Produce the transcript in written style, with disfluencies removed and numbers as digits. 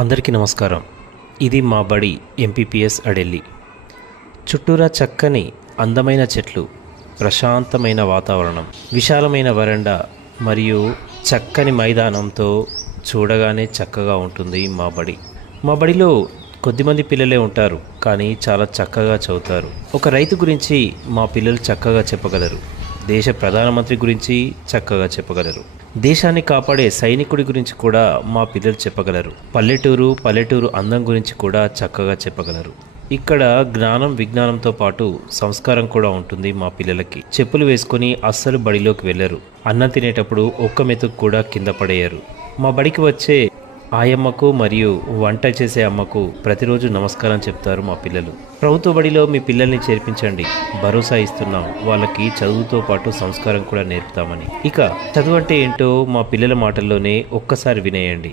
అందరికీ నమస్కారం. ఇది మా బడి ఎంపీపీఎస్ అడెల్లి. చుట్టూరా చక్కని అందమైన చెట్లు, ప్రశాంతమైన వాతావరణం, విశాలమైన వరండా మరియు చక్కని మైదానంతో చూడగానే చక్కగా ఉంటుంది మా బడి. మా బడిలో కొద్దిమంది పిల్లలే ఉంటారు, కానీ చాలా చక్కగా చదువుతారు. ఒక రైతు గురించి మా పిల్లలు చక్కగా చెప్పగలరు. దేశ ప్రధానమంత్రి గురించి చక్కగా చెప్పగలరు. దేశాన్ని కాపాడే సైనికుడి గురించి కూడా మా పిల్లలు చెప్పగలరు. పల్లెటూరు అందం గురించి కూడా చక్కగా చెప్పగలరు. ఇక్కడ జ్ఞానం విజ్ఞానంతో పాటు సంస్కారం కూడా ఉంటుంది. మా పిల్లలకి చెప్పులు వేసుకొని అస్సలు బడిలోకి వెళ్ళరు. అన్నం తినేటప్పుడు ఒక్క మెతుకు కూడా కింద పడేయరు. మా బడికి వచ్చే ఆయమ్మకు మరియు వంట చేసే అమ్మకు ప్రతిరోజు నమస్కారం చెప్తారు మా పిల్లలు. ప్రభుత్వ బడిలో మీ పిల్లల్ని చేర్పించండి, భరోసా ఇస్తున్నాం. వాళ్ళకి చదువుతో పాటు సంస్కారం కూడా నేర్పుతామని. ఇక చదువు అంటే ఏంటో మా పిల్లల మాటల్లోనే ఒక్కసారి వినేయండి.